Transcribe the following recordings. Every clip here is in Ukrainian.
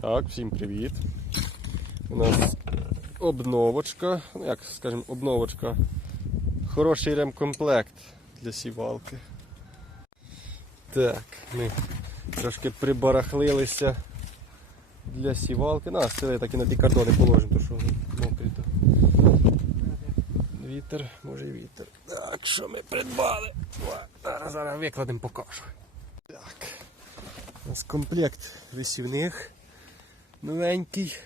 Так, всім привіт. У нас обновочка, ну як скажемо, обновочка. Хороший ремкомплект для сівалки. Так, ми трошки прибарахлилися для сівалки. На, сили так і на ті картони положимо, то що вони мокрі то. Вітер, може і вітер. Так, що ми придбали? Зараз, зараз викладемо, покажу. Так. У нас комплект висівних новенький,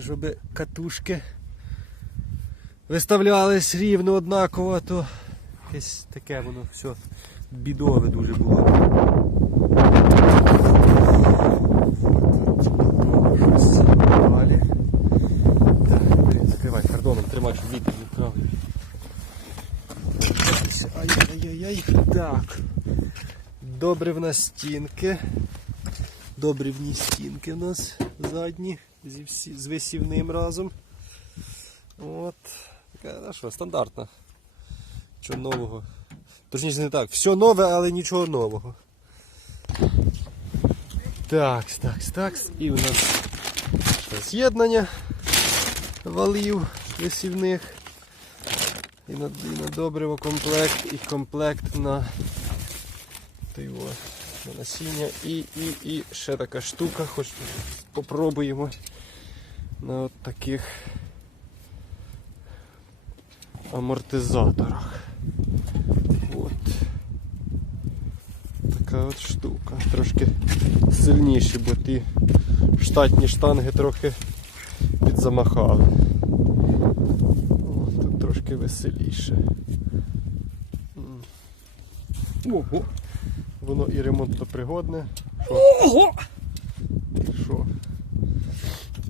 щоб катушки виставлялись рівно однаково, то якесь таке воно все бідове дуже було. Далі. Так, закривай кордоном, тримай, щоб вітер не вкрав. Ай-яй-яй-яй. Так. Добре в нас стінки. Добрі в ній стінки в нас задні з висівним разом. От. Така, ну що, стандартна. Чого нового. Точніше не так. Все нове, але нічого нового. Так, так, так. І у нас з'єднання валів висівних. І на, і на добриво комплект, і комплект на о, на насіння. І, і, і ще така штука, хоч попробуємо на от таких амортизаторах. От. Така от штука. Трошки сильніші, бо ті штатні штанги трохи підзамахали. Тут трошки веселіше. Ого! Воно і ремонтопригодне. Що? Ого! Що?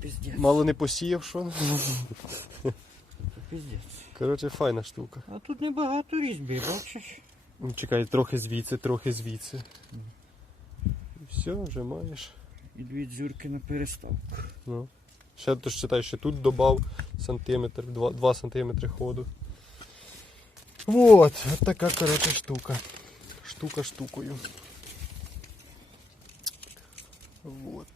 Пиздец. Мало не посіяв, що? Пиздец. Коротше, файна штука. А тут небагато різьби, бачиш? Ну, Чекай, трохи звідси, трохи звідси. І все, вже маєш. І дві дзюрки на переставку. Ну. Ще то ж читай, ще тут додав сантиметр, 2, 2 сантиметри ходу. Вот, от така коротше штука. Штука штукою. Вот.